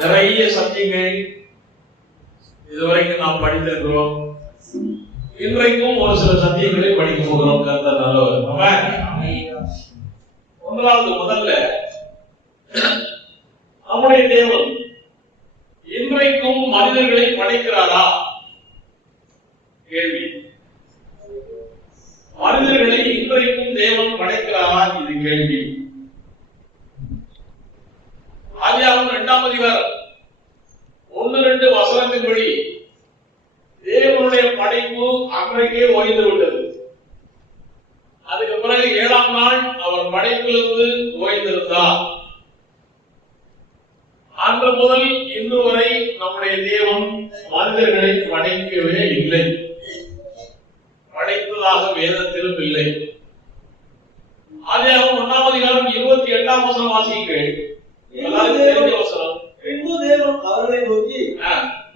நிறைய சத்தியங்கள் இதுவரைக்கும் நாம் படித்திருக்கிறோம். இன்றைக்கும் ஒரு சில சத்தியங்களை படிக்க போகிறோம். கர்த்தர் நல்லவர். முதல்ல நம்முடைய தேவன் இன்றைக்கும் மனிதர்களை படைக்கிறாரா? கேள்வி. மனிதர்களை இன்றைக்கும் தேவன் படைக்கிறாரா? இது கேள்வி. ஆதியாகமம் 2ஆம் அதிகாரம் 1-2 வசனத்தின்படி தேவனுடைய படைப்பு அன்றைக்கே ஓய்ந்து விட்டது. அதுக்கு பிறகு 7ஆம் நாள் அவர் படைப்பிலிருந்து ஓய்ந்திருந்தார். அன்று முதல் இன்று வரை நம்முடைய தேவன் மனிதர்களை படைக்கவே இல்லை. படைத்ததாக வேதத்திலும் இல்லை. ஆதியாகமம் 1ஆம் அதிகாரம் 28ஆம் வசனம் வாசிக்கிறேன். பின்பு தேவன் அவர்களை நோக்கி,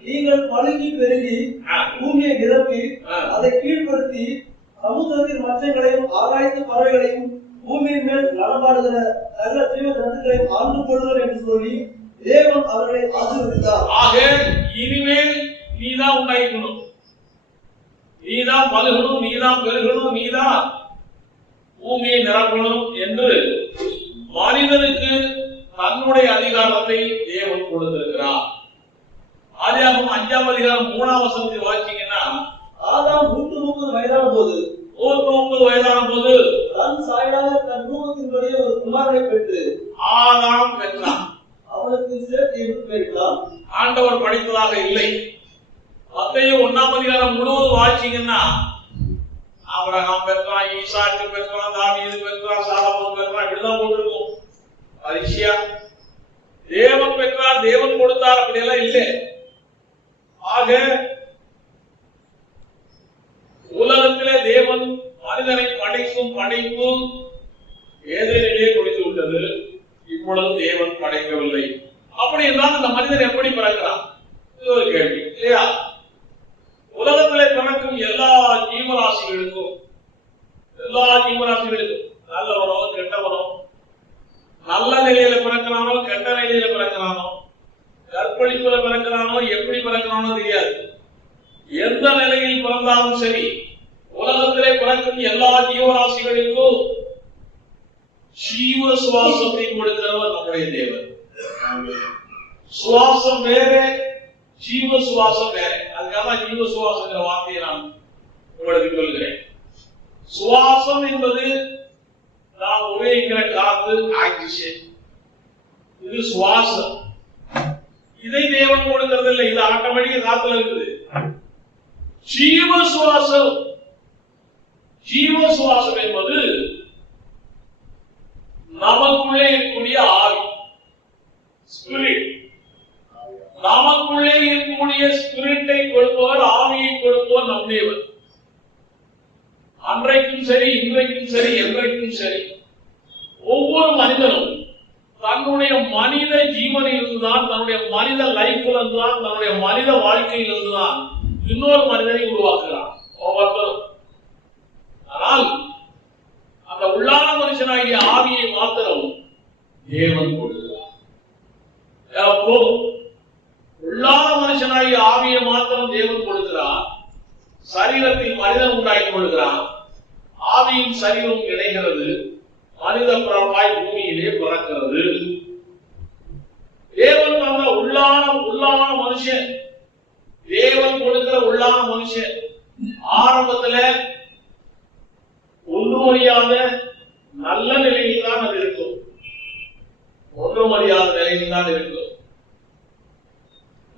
நீங்கள் பழுகி பெருகி பூமியை நிரப்பி அதை கீழ்ப்படுத்தி சமுத்திரத்தின் மச்சங்களையும் ஆகாயத்து பறவைகளையும் பூமியின் மேல் நடமாடுகிற சகல ஜீவ ஜந்துக்களையும் ஆண்டு கொள்ளுங்கள் என்று சொல்லி தேவன் அவர்களை ஆசீர்வதித்தார். ஆக இனிமேல் நீதான் உண்டாக்கணும், நீதான் பழுகணும், நீதான் பெருகணும், நீதான் பூமியை நிரப்பணும் என்று மனிதனுக்கு தன்னுடைய அதிகாரத்தை தேவன் கொடுத்திருக்கிறார். ஆதியாகமம் 5ஆம் அதிகாரம் 3ஆம் வசனத்தில் வாசிச்சீங்கன்னா, ஆதாம் 130 வயதான போது தன் சாயலாக தன் ரூபத்தின்படி ஒரு குமாரனை பெற்று ஆதாம் பெற்றான். அவனுக்கு சேத் என்று பெயரிட்டான். ஆண்டவர் படைத்ததாக இல்லை. மத்தேயு 1ஆம் அதிகாரம் முழுவதும் வாசிச்சீங்கன்னா, ஆபிரகாம் பெற்றான், ஈசாக்கு பெற்றான், தாவீது பெற்றான், சாலமோன் பெற்றான், இப்படிதான் போட்டிருக்கும். பரிசியா தேவன் பெற்றார், தேவன் கொடுத்தார், அப்படியெல்லாம் இல்லை. ஆக உலகத்திலே தேவன் மனிதனை படைக்கும் படைப்பு ஏதேனிலே கொடுத்து விட்டது. இப்பொழுது தேவன் படைக்கவில்லை. அப்படி என்றால் இந்த மனிதன் எப்படி பிறக்கிறான்? இது ஒரு கேள்வி இல்லையா? உலகத்திலே பிறக்கும் எல்லா ஜீவராசிகளுக்கும் நல்லவனோ கெட்டவனோ, நல்ல நிலையில பிறக்கிறானோ கெட்ட நிலையில பிறக்கிறானோ, கற்பழிப்புல பிறக்கிறானோ எப்படி பிறக்கிறானோ தெரியாது. எந்த நிலையில் பிறந்தாலும் சரி, உலகத்திலே பிறக்கும் எல்லா ஜீவராசிகளுக்கும் ஜீவ சுவாசத்தை கொடுக்கிறவர் நம்முடைய தேவன். சுவாசம் வேற, ஜீவ சுவாசம் வேற. அதுக்காக ஜீவ சுவாசங்கிற வார்த்தையை நான் உங்களுக்கு சொல்கிறேன். சுவாசம் என்பது நாம் உபயோகிக்கிற காத்து, ஆக்சிஜன். இது சுவாசம். இதை தேவன் கொடுக்கிறது இல்லை, இது ஆட்டோமேட்டிக்கா காத்துல இருக்குது. ஜீவ சுவாசம் என்பது நமக்குள்ளே இருக்கக்கூடிய ஆவி, ஸ்பிரிட். நமக்குள்ளே இருக்கக்கூடிய ஸ்பிரிட்டை கொடுப்பவர், ஆவியை கொடுப்பவர் நம் தேவன். அன்றைக்கும் சரி, இன்றைக்கும் சரி, என்றைக்கும் சரி, ஒவ்வொரு மனிதனும் தன்னுடைய மனித ஜீவனில் இருந்துதான், தன்னுடைய மனித லைஃப்ல இருந்துதான், தன்னுடைய மனித வாழ்க்கையில் இருந்துதான் இன்னொரு மனிதனை உருவாக்குகிறான் ஒவ்வொருத்தரும். ஆனால் அந்த உள்ளான மனுஷனாகிய ஆவியை மாத்திரம் தேவன் கொடுக்கிறார். உள்ளான மனுஷனாகிய ஆவியை மாத்திரம் தேவன் கொடுக்கிறார். சரீரத்தில் மனிதன் உண்டாக்கி கொடுக்கிறான். ஆவியும் சரீரம் இணைகிறது, மனித பிறப்பாய் பூமியிலே பிறக்கிறது. தேவன் தந்த உள்ளான மனுஷன், தேவன் கொடுக்கிற உள்ளான மனுஷன் ஆரம்பத்துல ஒன்றும் அறியாத நல்ல நிலையில் தான் அது இருக்கும். ஒன்றும் அறியாத நிலையில் தான் இருக்கும்.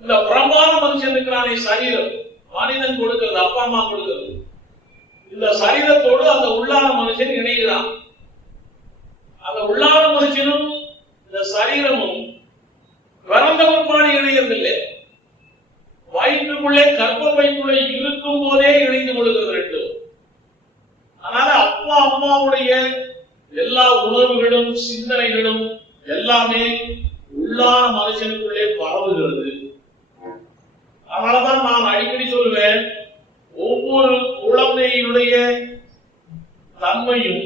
இந்த பிரமாண மனுஷன் இருக்கிறானே சரீரம், மனிதன் கொடுக்கிறது, அப்பா அம்மா கொடுக்கிறது. இந்த சரீரத்தோடு அந்த உள்ளான மனுஷன் இணைகிறான். அந்த உள்ளான மனுஷனும் இந்த சரீரமும் பிறந்தவர் பாடி இணையதில்லை. வயிற்றுக்குள்ளே கர்ப்ப வயிற்றுக்குள்ளே இருக்கும் போதே இணைந்து கொள்கிறது ரெண்டும். அதனால அப்பா அம்மாவுடைய எல்லா உணர்வுகளும் சிந்தனைகளும் எல்லாமே உள்ளான மனுஷனுக்குள்ளே பரவுகிறது. அதனாலதான் நான் அடிக்கடி சொல்லுவேன், ஒவ்வொரு குழந்தையினுடைய தன்மையும்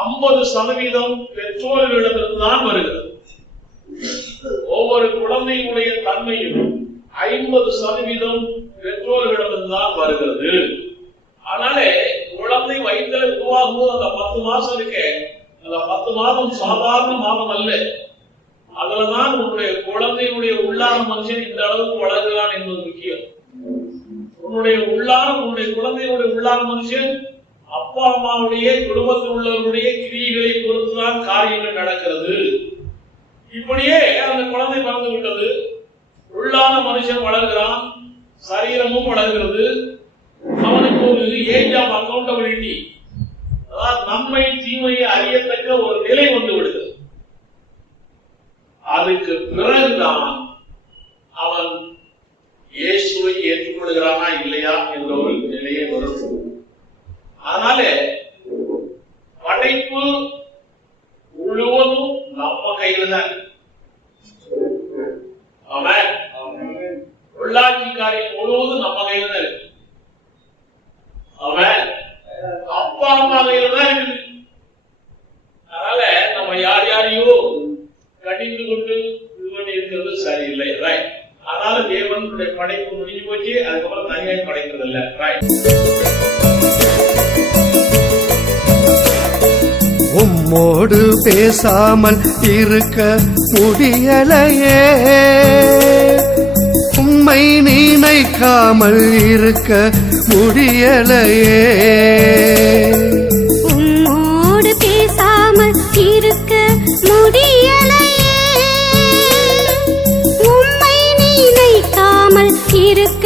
50% பெற்றோர்களிடமிருந்து தான் வருகிறது. ஒவ்வொரு ஒவ்வொரு குழந்தையினுடைய தன்மையும் 50% பெற்றோர்களிடம்தான் வருகிறது. அதனாலே குழந்தை வயிற்றில் உருவாகும் போது அந்த 10 மாசம் இருக்கே, அந்த 10 மாதம் சாதாரண மாதம் அல்ல. அதுலதான் உன்னுடைய குழந்தையினுடைய உள்ளான மனுஷன் இந்த அளவுக்கு வளர்கிறான் என்பது முக்கியம். உன்னுடைய குழந்தையினுடைய உள்ளான மனுஷன் அப்பா அம்மாவுடைய குடும்பத்தில் உள்ளவருடைய கிரியைகளை பொறுத்துதான் காரியங்கள் நடக்கிறது. இப்படியே அந்த குழந்தை மறந்து விட்டது. உள்ளான மனுஷன் வளர்கிறான், சரீரமும் வளர்கிறது. அவனுக்கு ஒரு ஏஜ் ஆஃப் அக்கௌண்டபிலிட்டி, அதாவது நன்மை தீமையை அறியத்தக்க ஒரு நிலை வந்து விடுகிறது. அதுக்கு பிறகுதான் அவன் இயேசுவை ஏற்றுக்கொள்கிறானா இல்லையா என்ற ஒரு நிலையை வரும். அதனால படைப்பு முழுவதும் நம்ம கையில தான். அவன் உள்ளாட்சி காரியம் முழுவதும் நம்ம கையில தான் இருக்கு. அவன் அப்பா அம்மா கையில தான் இருக்கு. அதனால நம்ம யாரையோ கடிந்து கொண்டு இது பண்ணி இருக்கிறது சரியில்லை. ரைட். அதனால தேவனுடைய படைப்பு முடிஞ்சு போச்சு, அதுக்கப்புறம் தனியாக படைக்கிறது இல்லை. ரைட். உம்மோடு பேசாமல் இருக்க முடியலையே, உம்மை நினைக்காமல் இருக்க முடியலையே. உம்மோடு பேசாமல் இருக்க முடியலையே, உம்மை நினைக்காமல் இருக்க